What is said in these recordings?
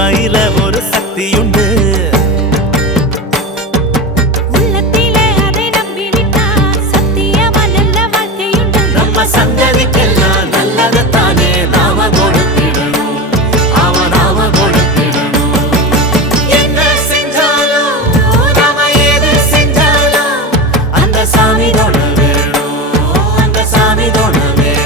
உண்மையில ஒரு சக்தியுண்டு. உள்ளத்திலே அதை நம்பிவிட்டா சத்தியமா நல்ல வாழ்க்கையுண்டு. நம்ம சந்ததிக்கெல்லாம் நல்லதைத்தானே நாம கொடுத்திடணும். நாம கொடுத்திடணும். என்ன செஞ்சாலும் நாம எது செஞ்சாலும் அந்த சாமி தொட வேணும். அந்த சாமி தொட வேணும்.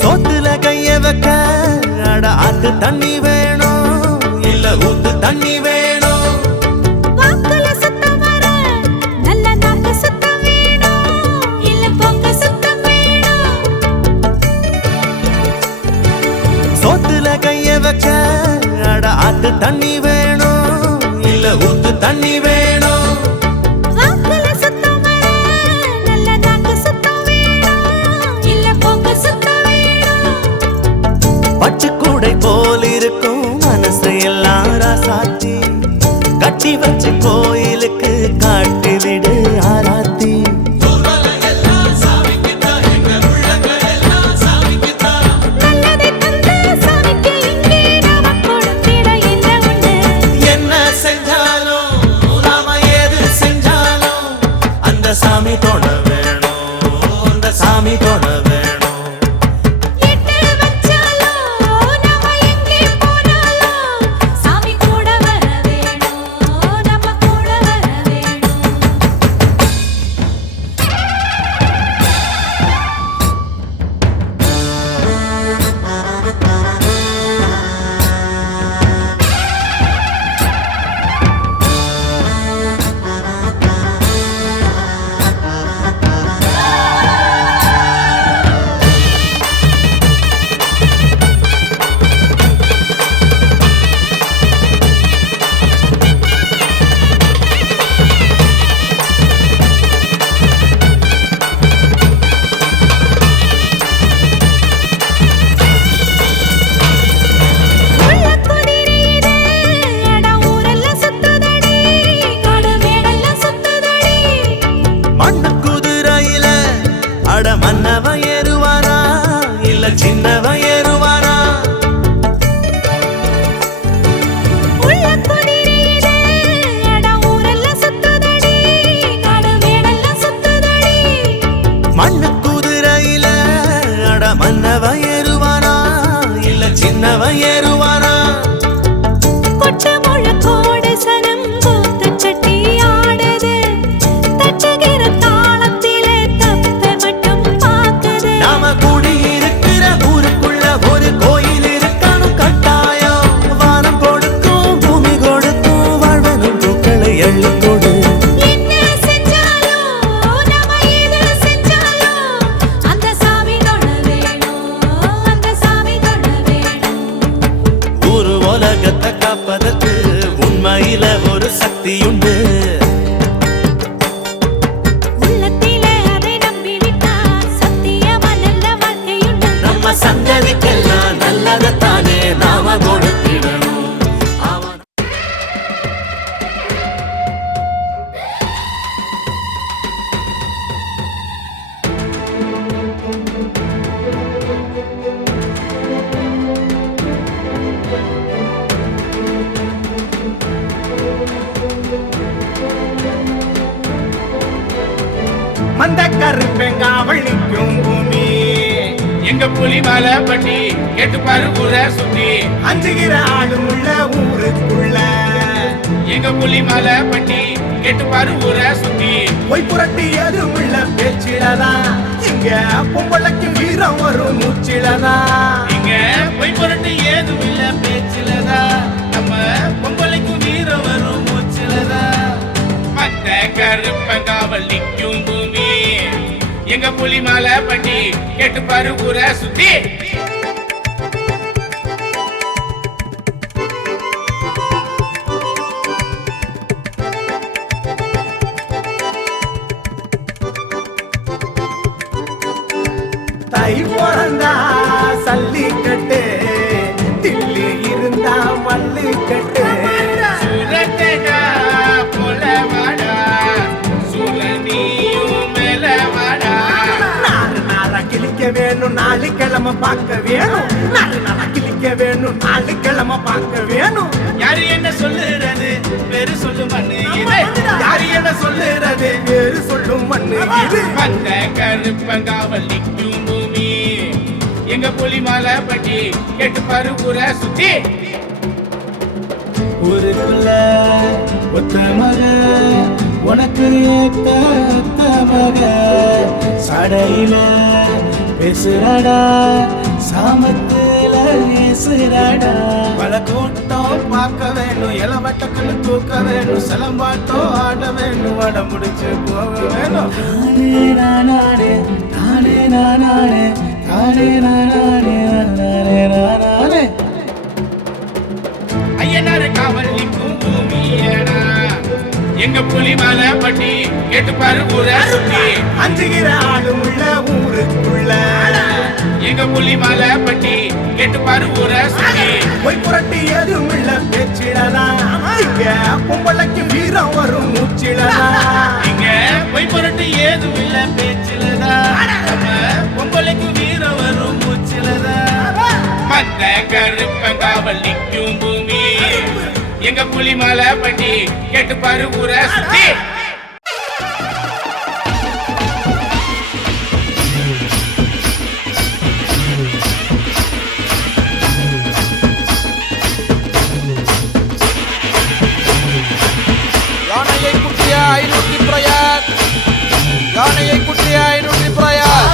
சோத்துல கைய வைக்க அட ஆத்து தண்ணி வேணும். இல்ல ஊத்து தண்ணி வேணும். வாக்குல சுத்தம் வர நல்ல நாக்கு சுத்தம் வேணும். இல்ல பொங்க சுத்தம் வேணும். சோத்துல கைய வைக்க அட ஆத்து தண்ணி வேணும். இல்ல ஊத்து தண்ணி வேணும். வாக்குல சுத்தம் வர நல்ல நாக்கு சுத்தம் வேணும். இல்ல பொங்க சுத்தம் வேணும். பச்சை கூடை போல் இருக்கும் மனசை எல்லாரும் சாத்தி கட்டி வச்சு கோயிலுக்கு காட்டி விடு ஆராத்தி. நல்லதை தந்த சாமிக்கு இங்கே நாம கொடுத்திட என்ன உண்டு. என்ன செஞ்சாலும் நாம எது செஞ்சாலும் அந்த சாமி தொட வேணும். அந்த சாமி தொட வேணும். எட்டு வச்சாலும் நாம எங்கே போனாலும் சாமி கூட வர வேணும். நம்ம கூட வர வேணும். உள்ள குதிரையிலே அட ஊரெல்லாம் சுத்துதடி. காடு மேடெல்லாம் சுத்துதடி. மண்ணு குதிரையில அட மன்னவன் ஏறுவானா இல்ல சின்னவன் ஏறுவானா. உள்ள குதிரையிலே அட ஊரெல்லாம் சுத்துதடி. காடு மேடெல்லாம் சுத்துதடி. மண்ணு குதிரையில அட மன்னவன் ஏறுவானா இல்ல சின்னவன் ஏறுவானா. கொட்ட முழக்கோடு சனம் கூத்து சட்டி ஆடுது. தட்டுகிற தாளத்திலே தப்ப மட்டும் பார்க்குது. நாம கூடி இருக்கிற ஊருக்குள்ள ஒரு கோயில் இருக்கணும் கட்டாயம். வானம் கொடுக்கும் பூமி கொடுக்கும் வாழ்வனும் பூக்களை எள்ளி கொடு. என்ன செஞ்சாலும் நாம எது செஞ்சாலும் அந்த சாமி தொட வேணும். அந்த சாமி தொட வேணும். ஊரு உலகத்தை காப்பதற்கு உண்மையில ஒரு சக்தியுண்டு. உள்ளத்திலே அதை நம்பிவிட்டா சத்தியமா நல்ல வாழ்க்கையுண்டு. நம்ம சந்ததிக்கெல்லாம் நல்லதைத்தானே நாம கொடுத்திடணும். மந்த கருப்பெங்காவல் நிற்கும் பூமி எங்க புலி மலை பட்டி கேட்டு பாரு ஊரை சுத்தி. அஞ்சுகிற ஆளும் உள்ள ஊருக்குள்ள எங்க புலி மலை பட்டி கேட்டு பாரு ஊரை சுத்தி. பொய் புரட்டி எதுவுள்ள பேச்சிடதான் இங்க பொம்பளைக்கு வீரம் வரும் மூச்சிடதான். இங்க பொய் புரட்டு ஏதும் இல்ல பேச்சிலதா. நம்ம பொம்பளைக்கு வீரம் வரும் மூச்சிலதா. மந்த கருப்பங்காவல் நிற்கும் பூமி எங்க புலி மாலை பட்டி கேட்டு பாரு ஊரை சுத்தி. தை பிறந்தா சல்லிக்கட்டு, தில்லி இருந்தா மல்லிக்கட்டு. சுரட்டடா போல வாடா, சுரனியும் மேல வாடா. நாலு நாளா கிழிக்க வேணும், நாலு கிழமை பார்க்க வேணும். நாலு நாளா கிழிக்க வேணும், நாலு கிழமை பார்க்க வேணும். யாரு என்ன சொல்லுறது பேரு சொல்லு மண்ணு இது. யாரு என்ன சொல்லுறது வேறு சொல்லும் மண்ணு இது. வந்த கருப்பங்காவல் நிற்கும் பூமி எங்க புலி மாலை பட்டி கேட்டு பாரு ஊரை சுத்தி. ஊருக்குள்ள ஒத்த மக உனக்கு ஏத்த மக, சடையில பேசுறடா சாமத்துல ஏசுறடா. பல கூட்டம் பார்க்க வேணும், இளவட்டக்குன்னு தூக்க வேணும், சிலம்பாட்டம் ஆட வேணும், வட முடிச்சு போக வேணும். தானே நானே தானே நானே தானே நானே நானே நானே. ஐயனாரு காவல் நிற்கும் பூமியடா எங்க புலி மாலை பட்டி கேட்டு பாரு ஊரை சுத்தி. அஞ்சுகிற ஆளும் உள்ள ஊருக்குள்ள எங்க புலி மாலை பட்டி கேட்டு பாரு ஊரை சுத்தி. போய் புரட்டி எதுவும் இல்ல பேச்சிடலாம், இங்க பொம்பளைக்கு வீரம் வரும் மூச்சிடலாம். இங்க பொய் பொருட்டு ஏதும் இல்ல பேச்சிலதா, நம்ம பொம்பளைக்கு வீரம் வரும் மூச்சிலதா. மந்த கருப்பங்காவல் நிற்கும் பூமி எங்க புலி மாலை பட்டி கேட்டு பாரு ஊரை சுத்தி. யானையை குட்டிய 500 பிரயார், யானையை குட்டிய 500 பிரயார்.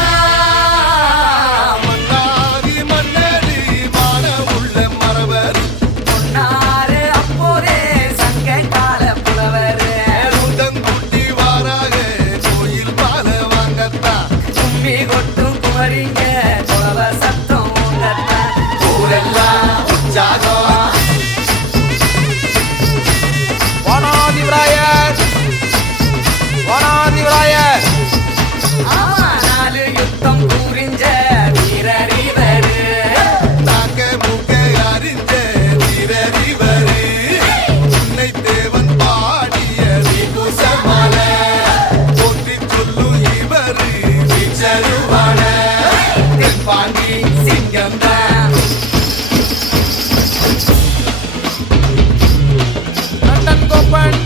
மன்னாதி மன்னரி மான உள்ள மரவர், பொன்னாரு அப்போதே சங்க கால புலவர். உதங்குட்டி வாராக கோயில் பால வாங்கத்தான். கும்மி கொட்டும் குமரிங்க குலவ சத்தம் உங்கத்தான். ஊரெல்லாம் உற்சாகம் வானாதி விராயர், வானாதி விராயர். ஆமா நாலு யுத்தம் புரிஞ்ச வீரறிவரு. தாங்க மூக்க அறிஞ்ச வீரறிவரு. உன்னை தேவன் பாடிய விபூசமால போற்றி சொல்லும் இவரு விச்சருவான. தென்பாண்டி சிங்கம்தான் லண்டன் கோப்பன்,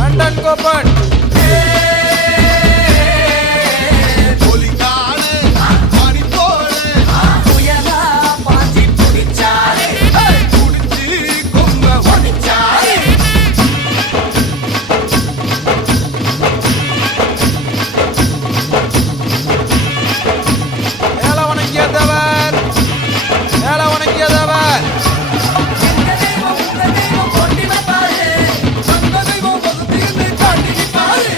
லண்டன் கோப்பன். ஒலிக்காடு மணி போல புயலா பாஞ்சி புடிச்சாரு. குடிச்சு கொம்ப ஒடிச்சாரு. மேல வணங்கியதவர், மேல வணங்கியதவர். எங்க தெய்வம் உங்க தெய்வம் கொட்டி வைப்பாரு. அந்த தெய்வம் பகுதியில் காட்டி நிற்பாரு.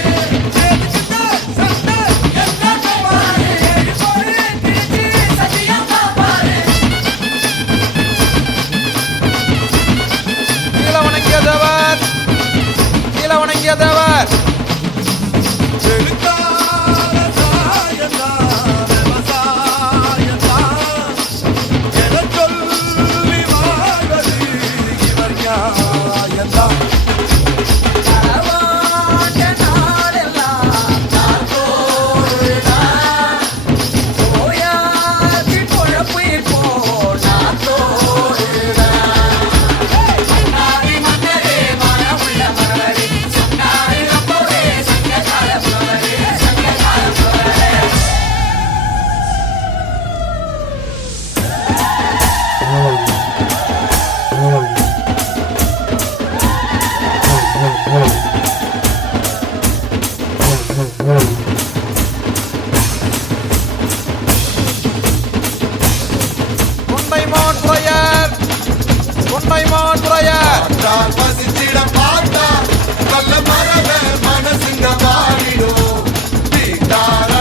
பாரு, ஏழு போரு கிழிச்சு சத்தியம் காப்பாரு. கீழ வணங்கியதவர், கீழ வணங்கியதவர். தரவாண்ட நாளெல்லாம் தாத்தோடுதான். ஓயாதி பொழப்பு இப்போ நாத்தோடுதான். மன்னாதி மன்னரே மனமுள்ள மரவரே, சொன்னாரு அப்போதே சங்க கால புலவரே, சங்க கால புலவரே. கொண்டைமான் புரையர், கொண்டைமான் புரையர். பசிச்சிட பார்த்தா நல்ல மரப மனசுங்க மாறிடும். வீட்டார்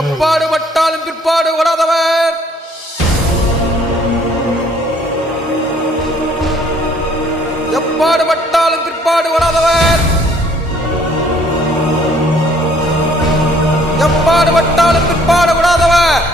எப்பாடு பட்டாலும் பிற்பாடு ஓடாதவர் எப்பாடு பட்டாலும் பிற்பாடு ஓடாதவர் எப்பாடு பட்டாலும் பிற்பாடு ஓடாதவர்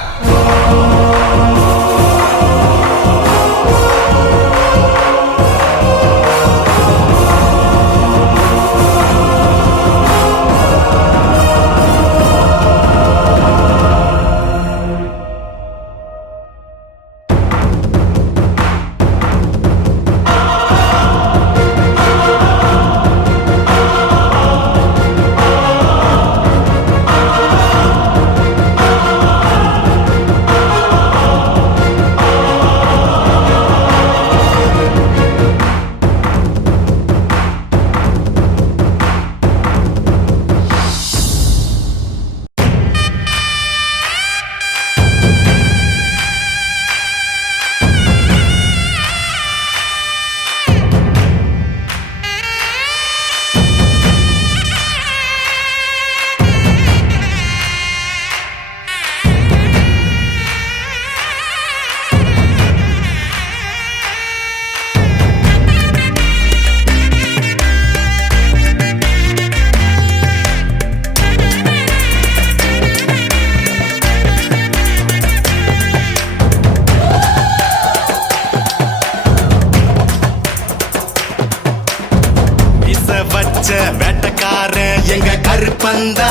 வேட்டக்காரன் எங்க கருப்பந்தா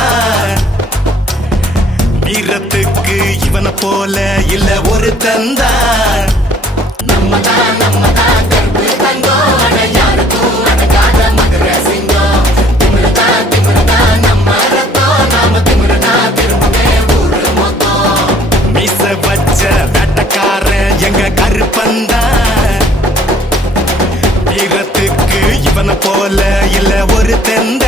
வீரத்துக்கு இவனை போல இல்ல ஒரு தந்தா நம்மதான் கருப்பு தங்கம் அட யாருக்கும் அடங்காத மதுர சிங்கம் திமிருதான் நம்ம ரத்தம் நாம திமிருனா திரும்பவே ஊரு மொத்தம் மீச வச்ச வேட்டக்காரன் எங்க கருப்பந்தா வீரத்துக்கு இவனை போல இல்ல ஒரு தந்த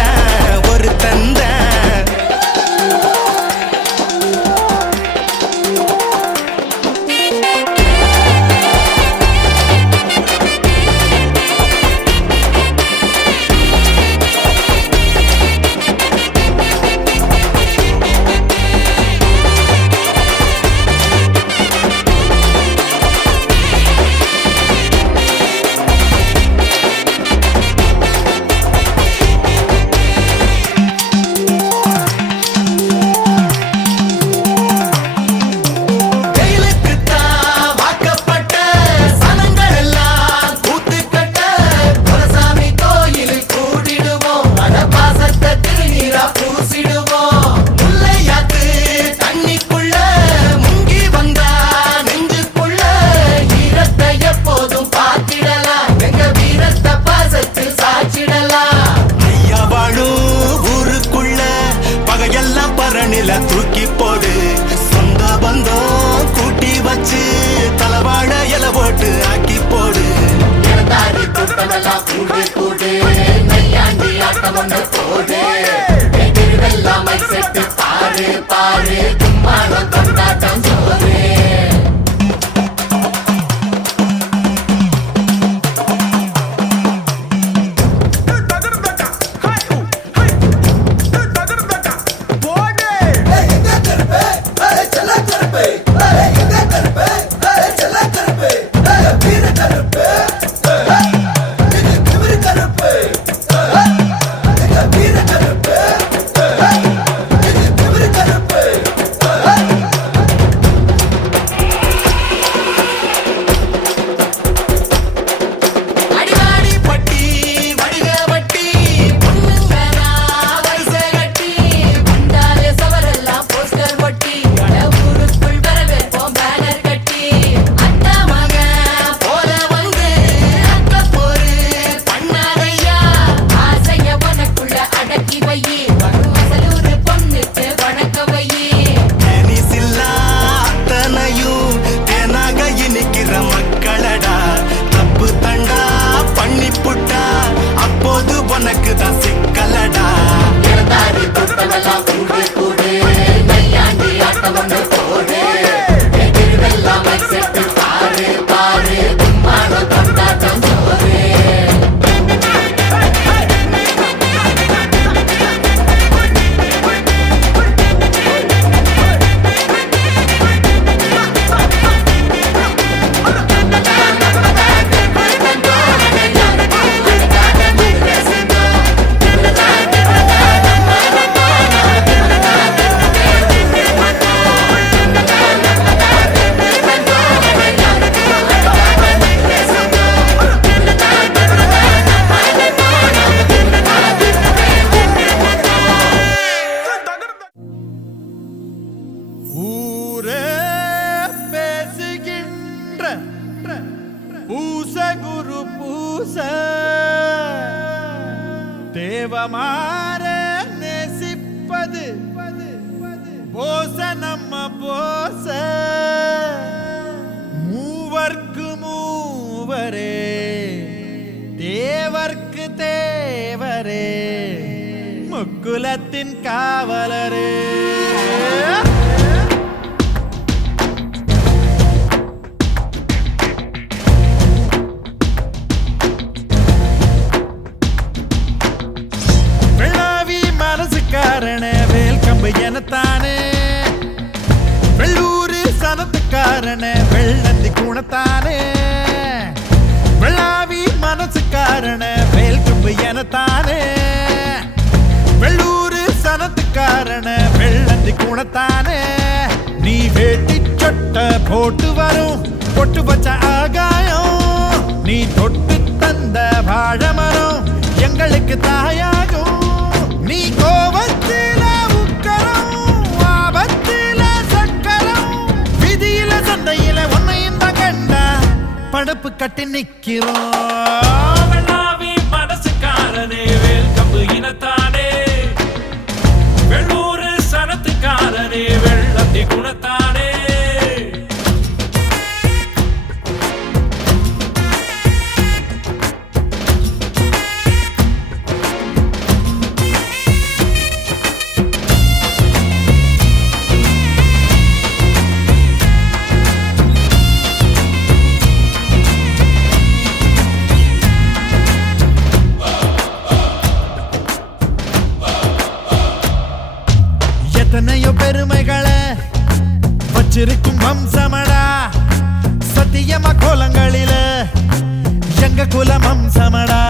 தூக்கி போடு சொந்த பந்தம் கூட்டி வச்சு தலவாழ இல போட்டு ஆக்கி போடு கூடு கூடு நையாண்டி ஆட்டம் ஒன்று போடு எதிரெல்லாம் செட்டு பாரு பாரு கும்மாளம் கொண்டாட்டம் சோறு கருப்பு தேவமாற நேசிப்பது போச நம்ம போச மூவர்க்கு மூவரே தேவர்க்கு தேவரே முக்குலத்தின் காவலரே மனசுக்காரன வேல் கம்பு எனத்தானே வெள்ளூரு சனத்துக்காரன வெள்ளந்தி குணத்தானே வெள்ளாவி மனசுக்காரன வேல் கம்பு எனத்தானே வெள்ளூரு சனத்துக்காரன வெள்ளந்தி குணத்தானே நீ வேட்டி சொட்ட போட்டு வரும் பொட்டு வச்ச ஆகாயம் நீ தொட்டு தந்த வாழமரம் எங்களுக்கு தாயாகும் நீ கோபத்தில உக்கரம் ஆபத்தில சக்கரம் விதியில சந்தையில உன்னையும் தான் கண்டா படப்பு கட்டி நிக்கிறோம் மனசுக்காரனே வேல் கம்பு இனத்தானே வெள்ளூரு சனத்துக்காரனே வெள்ளந்தி குணத்தானே எத்தனையோ பெருமைகளை வச்சிருக்கும் வம்சமடா சத்தியமா கோலங்களில எங்க குல வம்சமடா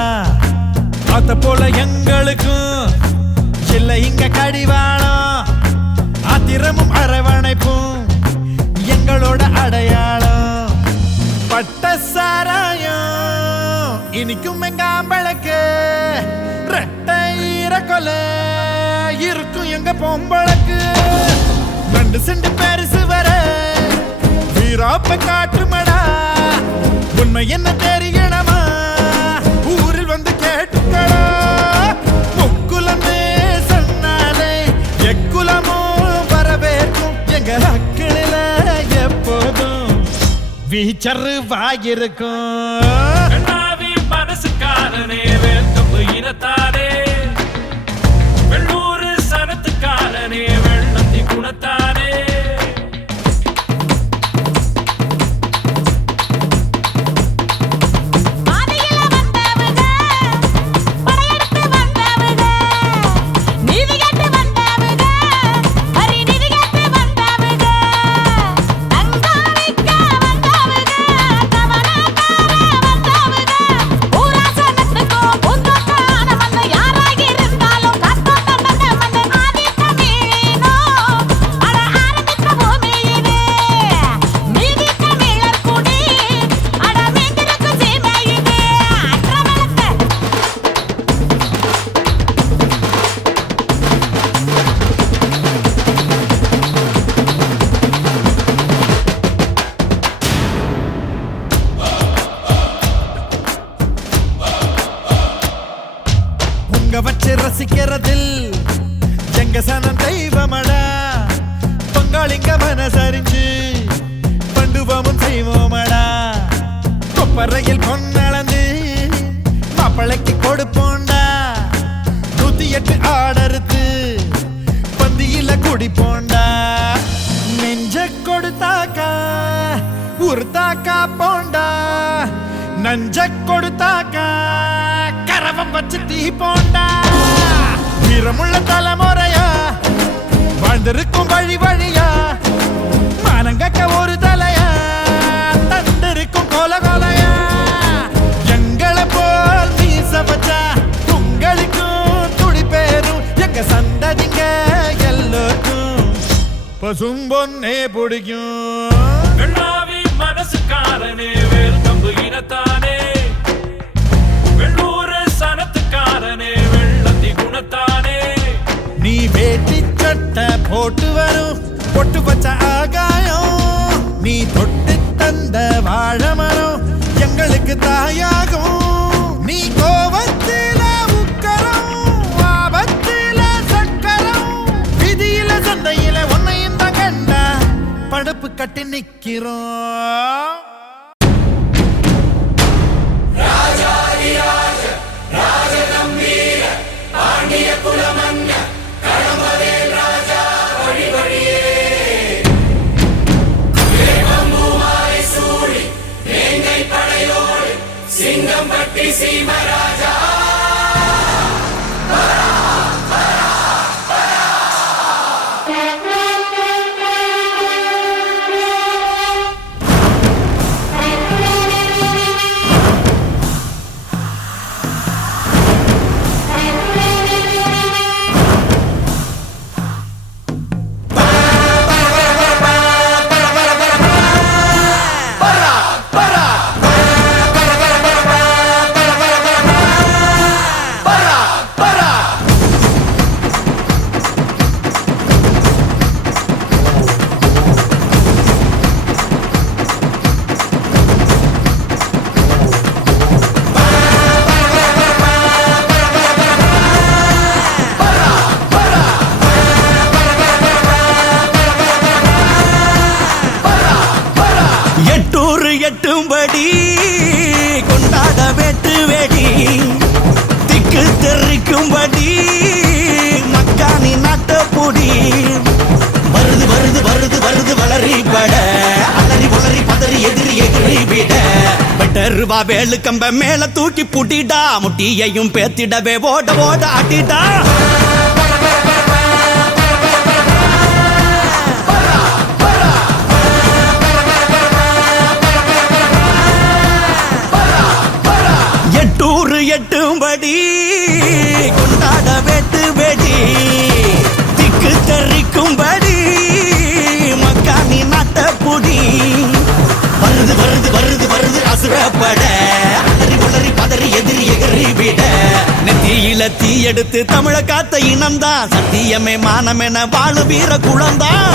அத போல எங்களுக்கும் இல்ல இங்க கடிவாளம் ஆத்திரமும் அரவணைப்பும் எங்களோட அடையாளம் பட்ட சாராயம் இனிக்கும் எங்க ஆம்பளுக்கு ரெட்டை ஈரக்கொலை இருக்கும் எங்க பொம்பளுக்கு 2 செண்டு பெருசு வர வீராப்ப காட்டுமடா உண்மை என்ன தெரியணுமா ஊரில் வந்து கேட்டுக்கடா முக்குலமே சொன்னாலே எக்குலமும் வரவேற்கும் எங்க அக்களில எப்போதும் வீச்சரு வாயிருக்கும் மனசுக்காரனே வேல் கம்பு இனத்தானே வெள்ளூரு சனத்துக்காரனே வெள்ளந்தி குணத்தானே ஆதியில வந்தவங்க படையெடுத்து வந்தவங்க நீதி கேட்டு வந்தவங்க ஹரி நிதி கேட்டு வந்தவங்க தங்காவிக்க வந்தவங்க கவனக்கார வந்தவங்க ஊராசனத்துக்கும் புந்தக்கான வந்து யாராக இருந்தாலும் கத்தோட்டம் வந்து ஆதி தமிழினோ அட ஆரம்பித்த பூமியிலே நீதி தமிழர் குடி அட மீண்டிருக்கு சீமையிலே அற்றவளத்தை உங்க வச்சு ரசிக்கிறதில் எங்க சனம் தெய்வமடா பங்காளிங்க மனசறிஞ்சு பண்டுவமும் செய்வோமடா கொப்பரையில் பொன்னளந்து மாப்பிளைக்கு கொடுப்போண்டா 108 ஆடறுத்து பந்தியில குடிப்போண்டா நெஞ்ச கொடுத்தாக்கா உருத்தாக்கா போண்டா நஞ்ச கொடுத்தாக்கா கரவம் வச்சு தீ போண்டா வீரமுள்ள தலைமுறையா வாழ்ந்திருக்கும் வழி வழியா மானங்கக்க ஒரு தலையா தந்திருக்கும் கோல கோலையா எங்களை போல் மீச வச்சா உங்களுக்கும் துடி பேரும் எங்க சந்ததிங்க எல்லோருக்கும் பசும்பொன்னே பிடிக்கும் வெள்ளாவி மனசுக்காரனே வேல் கம்பு இனத்தானே வெள்ளூரு சனத்துக்காரனே வெள்ளந்தி குணத்தானே நீ வேட்டி சட்டை போட்டு வரும் பொட்டு வச்ச ஆகாயம் நீ தொட்டு தந்த வாழமரம் எங்களுக்கு தாயாகும் நீ கோபத்தில உக்கரம் நிக்கிறோம். எட்டும்படி கொண்டாட வெட்டு வெடி திக்கு தெரிக்கும்படி மக்கானி நாட்டப்பொடி வருது வருது வருது வருது வளரி பட அலறி வளரி பதறி எதிரி எதிரி விட வெட்டருவா வேலு கம்ப மேல தூக்கி புட்டிடா முட்டியையும் பேத்திடவே ஓட ஓட ஆட்டிடா எட்டும்படி கொண்டாட வெட்டு வெடி திக்கு தெரிக்கும்படி மக்கானி நாட்டப்பொடி வருது வருது வருது வருது அசுரப்பட அலறி உளறி பதறி எதிரி எதிரி விட நெத்தியில தீ எடுத்து தமிழ காத்த இனம்தான் சத்தியமே மானமென வாழு வீர குளம்தான்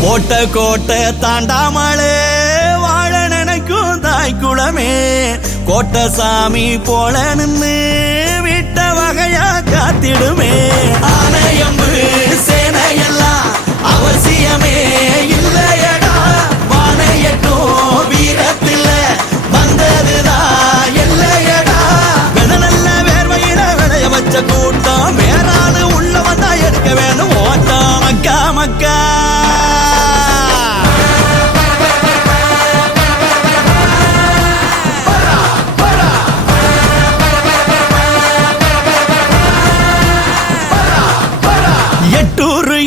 கோட்டை கோட்டை தாண்டாமலே வாழ நினைக்கும் தாய்க்குளமே கோட்டை சாமி போல நின்று விட்ட வகையா காத்திடுமே ஆனையம்பு சேனையெல்லாம் அவசியமே இல்லையடா வானையட்டும் வீரத்தில் வந்ததுதான் இல்லையடா வெத நல்ல வேர்வையில விளைய வச்ச கூட்டம் வேறாளு உள்ள வந்தா எடுக்க வேணும் ஓட்டம் மக்கா மக்கா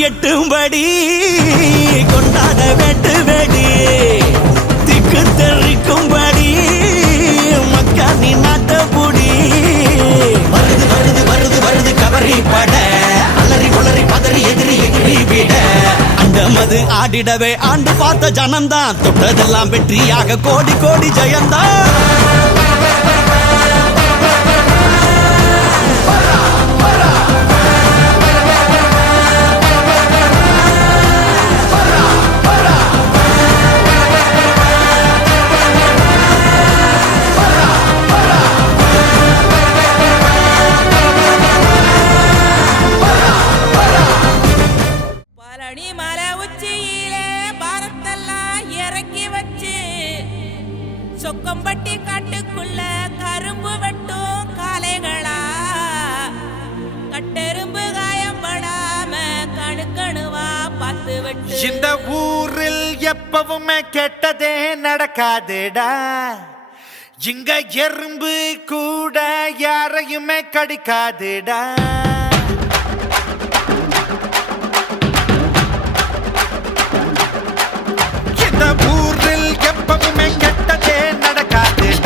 எட்டும்படி கொண்டாட வெட்டு வெடி திக்கு தெரிக்கும்படி மக்கானி நாட்டப்பொடி வருது வருது வருது வருது கவரி பட அலறி உளறி பதறி எதிரி எதிரி விட அண்டமது ஆடிடவே ஆண்டு பார்த்த ஜனம்தான் தொட்டதெல்லாம் வெற்றியாக கோடி கோடி ஜெயந்தான் சொக்கம்பட்டி காட்டுக்குள்ள கரும்பு வெட்டும் காளைகளா கட்டெரும்பு காயப்படாம கணுக்கணுவா பார்த்து வெட்டு இந்த ஊரில் எப்பவுமே கெட்டதே நடக்காதுடா இங்க எறும்பு கூட யாரையுமே கடிக்காதுடா இந்த ஊரில் எப்பவுமே கெட்டதே நடக்காதுடா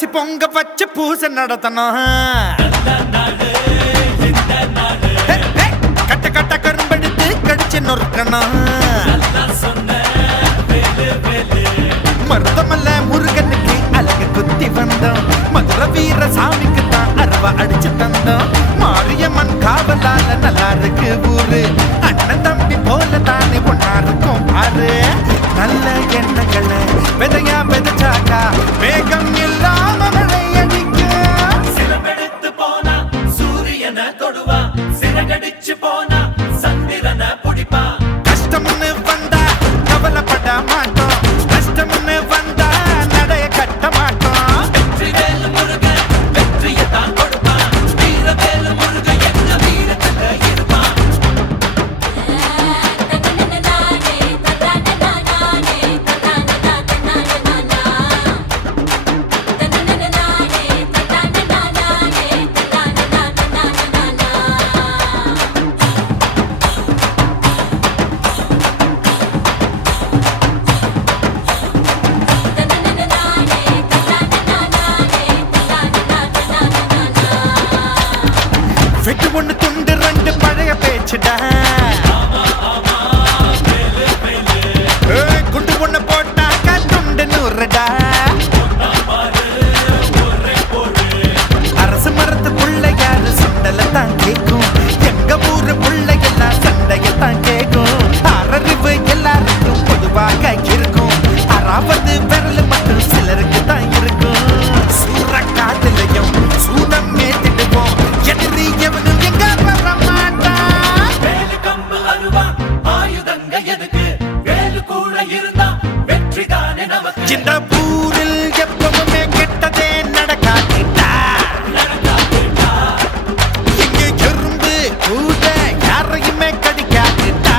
அரிசி பொங்க வச்சு பூசை நடத்தணும் கட்ட கட்ட கரும்பெடுத்து கடிச்சு நொறுக்கணும் மருதமல்ல முருகனுக்கு அழகு குத்தி வந்தோம் மதுர வீர சாமிக்கு தான் அருவா அடிச்சு தந்தோம் மாரியம்மன் காவலால நல்லா இருக்கு ஊரு அண்ணன் தம்பி போல தானே ஒன்னா இருக்கும் பாரு நல்ல எண்ணங்களை விதையா விதைச்சாக்கா வேகம் இல்லாம மழை அடிக்கும் சிலம்பெடுத்து போனா சூரியனை தொடுவா சிறகடிச்சு போனா சந்திரனை பிடிப்பா கஷ்டம்னு வந்தா கவலைப்பட மாட்டோம் கஷ்டம்னு வந்தா நடைய கட்ட மாட்டோம் வெற்றிவேல் முருகன் வெற்றியை தான் கொடுப்பான் வீரவேல் முருகன் எங்க வீரத்துல இருப்பான் வெட்டு ஒண்ணு துண்டு ரெண்டு பழைய பேச்சுடா குண்டு ஒண்ணு போட்டாக்கா துண்டு நூறுடா அரசு மரத்து பிள்ளையாரு சுண்டல தான் கேக்கும் எங்க ஊரு பிள்ளைகள்லாம் சண்டையத்தான் கேக்கும் அரறிவு எல்லாருக்கும் பொதுவாக இருக்கும் அறாவது விரல் மட்டும் சிலருக்கு தான் இருக்கும் சூற காதலையும் சூடம் ஏத்திடுவோம் எதிரி எவனும் எங்க வர மாட்டான் வேலு கம்பு அருவா ஆயுதங்க எதுக்கு வேலு கூட இருந்தா வெற்றி தானே நமக்கு இந்த ஊரில் எப்பவுமே கெட்டதே நடக்காதுடா இங்கே எறும்பு கூட யாரையுமே கடிக்காதுடா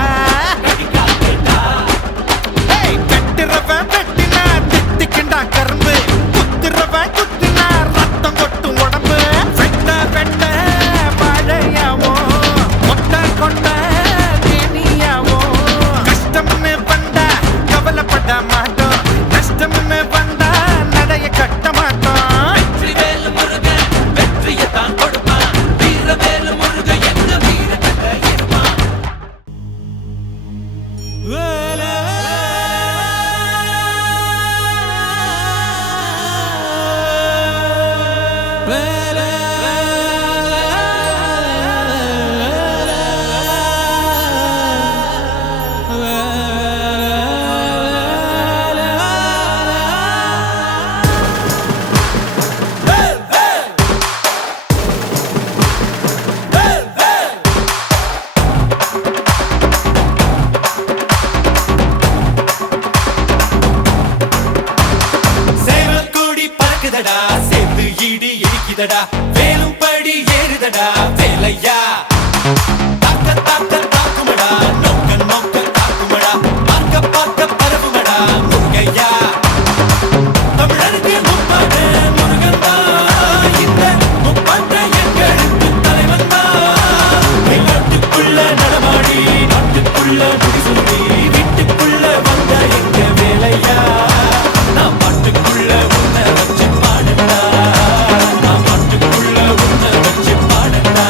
வெட்டுறவன் வெட்டினா தித்திக்கிண்டா கரும்பு குத்துறவன் குத்தினா ரத்தம் கொட்டும் உடம்பு வெட்ட வெட்ட வாழையாவோ கொட்ட கொட்ட தேனியாவோ கஷ்டம்னு வந்தா கவலைப்பட மாட்டோம் நஷ்டம்னு வந்தா நடைய கட்ட மாட்டோம் வெற்றிவேல் முருகன் வெற்றியை தான் கொடுப்பான் வீரவேல் முருகன் எங்க வீரத்துல இருப்பான் சேவல் கொடி பறக்குதடா சேர்த்து இடி இடிக்குதடா வேலும் படி ஏறுதடா வேலையா தாக்க தாக்க தாக்குமடா நோக்க நோக்க தாக்குமடா பார்க்க பார்க்க பரவுமடா முருகையா தமிழருக்கு முப்பாடு முருகன் தான் இந்த முப்பாட்ட எங்களுக்கு தலைவன் தான் நாட்டுக்குள்ள நடமாடி நாட்டுக்குள்ள முடிசூடி வீட்டுக்குள்ள வந்த எங்க வேலையா நான் பாட்டுக்குள்ள உன்னை வச்சு பாடுடா நான் பாட்டுக்குள்ள உன்னை வச்சு பாடுடா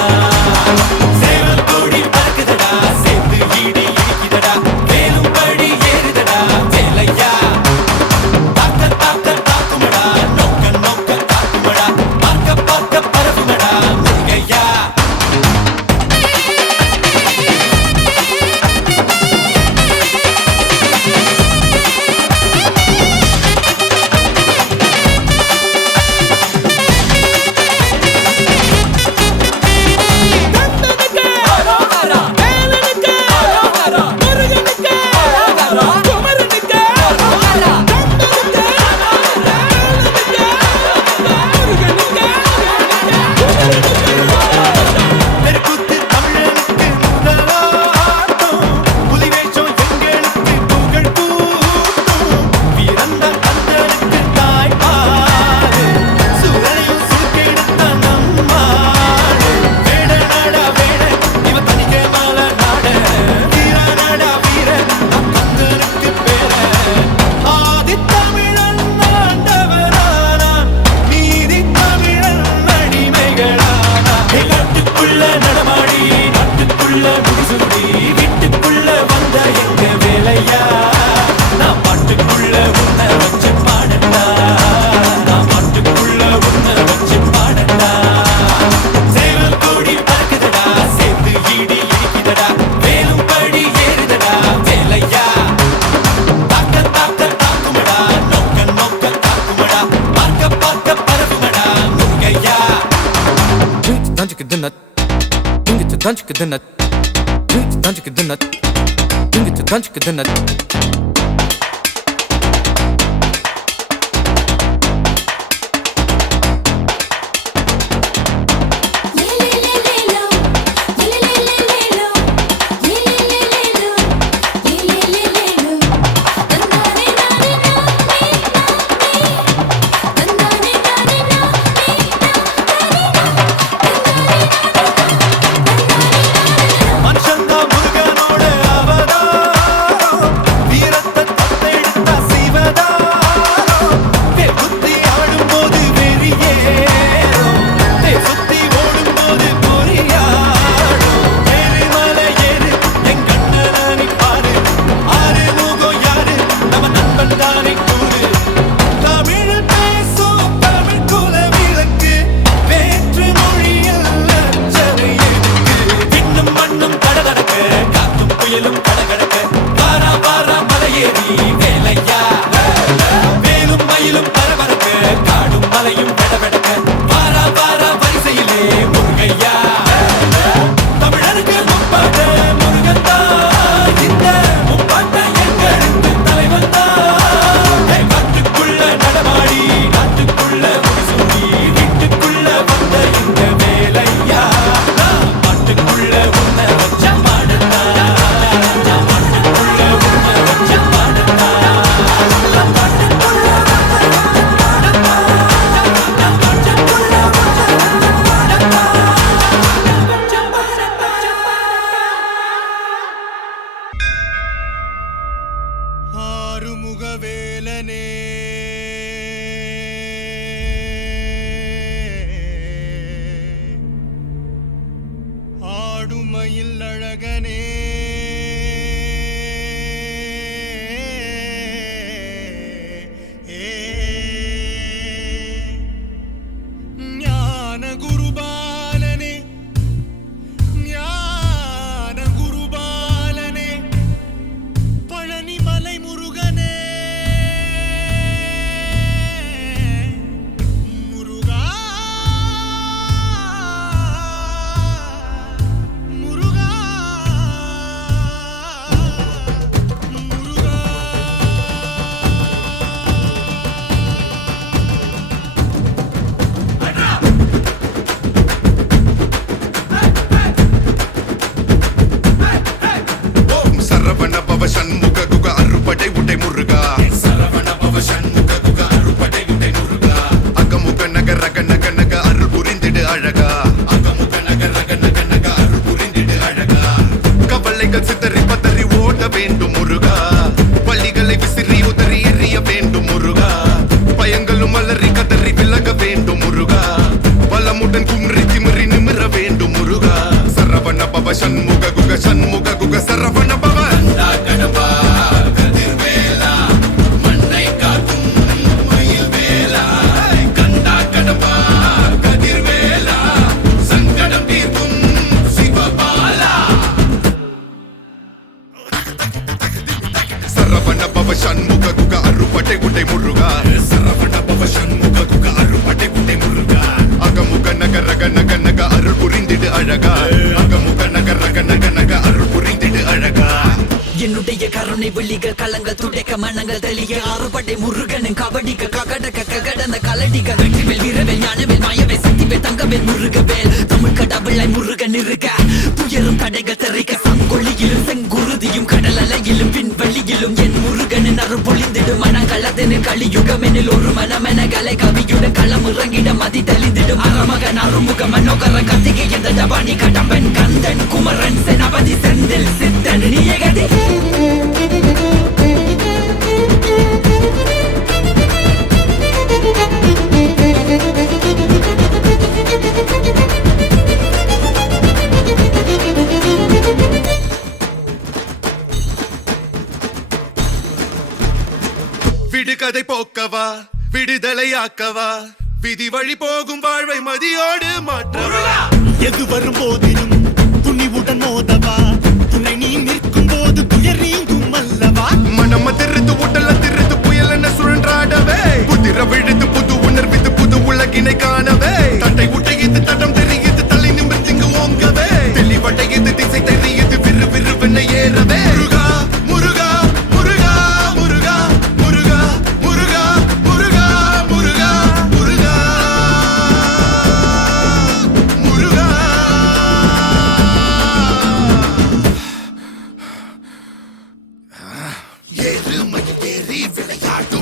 விடுகதை போக்கவா விடுதலையாக்கவா விதி வழி போகும் வாழ்வை மதியோடு மாற்றவா எது வரும் போதிலும் துணிவுடன் மோதவா துணை நீ நிற்கும் போது துயர் நீங்கும் அல்லவா மனம திருத்து உடல திருத்து புயல் என சுழன்றாடவே புதிர விழுது புது உணர்விது புது உலகினை காணவே தட்டை உட்டையது தடம் தெரியுது தலை நிமிர்த்திங்கு ஓங்கவே தெளிவட எருமையில் ஏறி விளையாடும்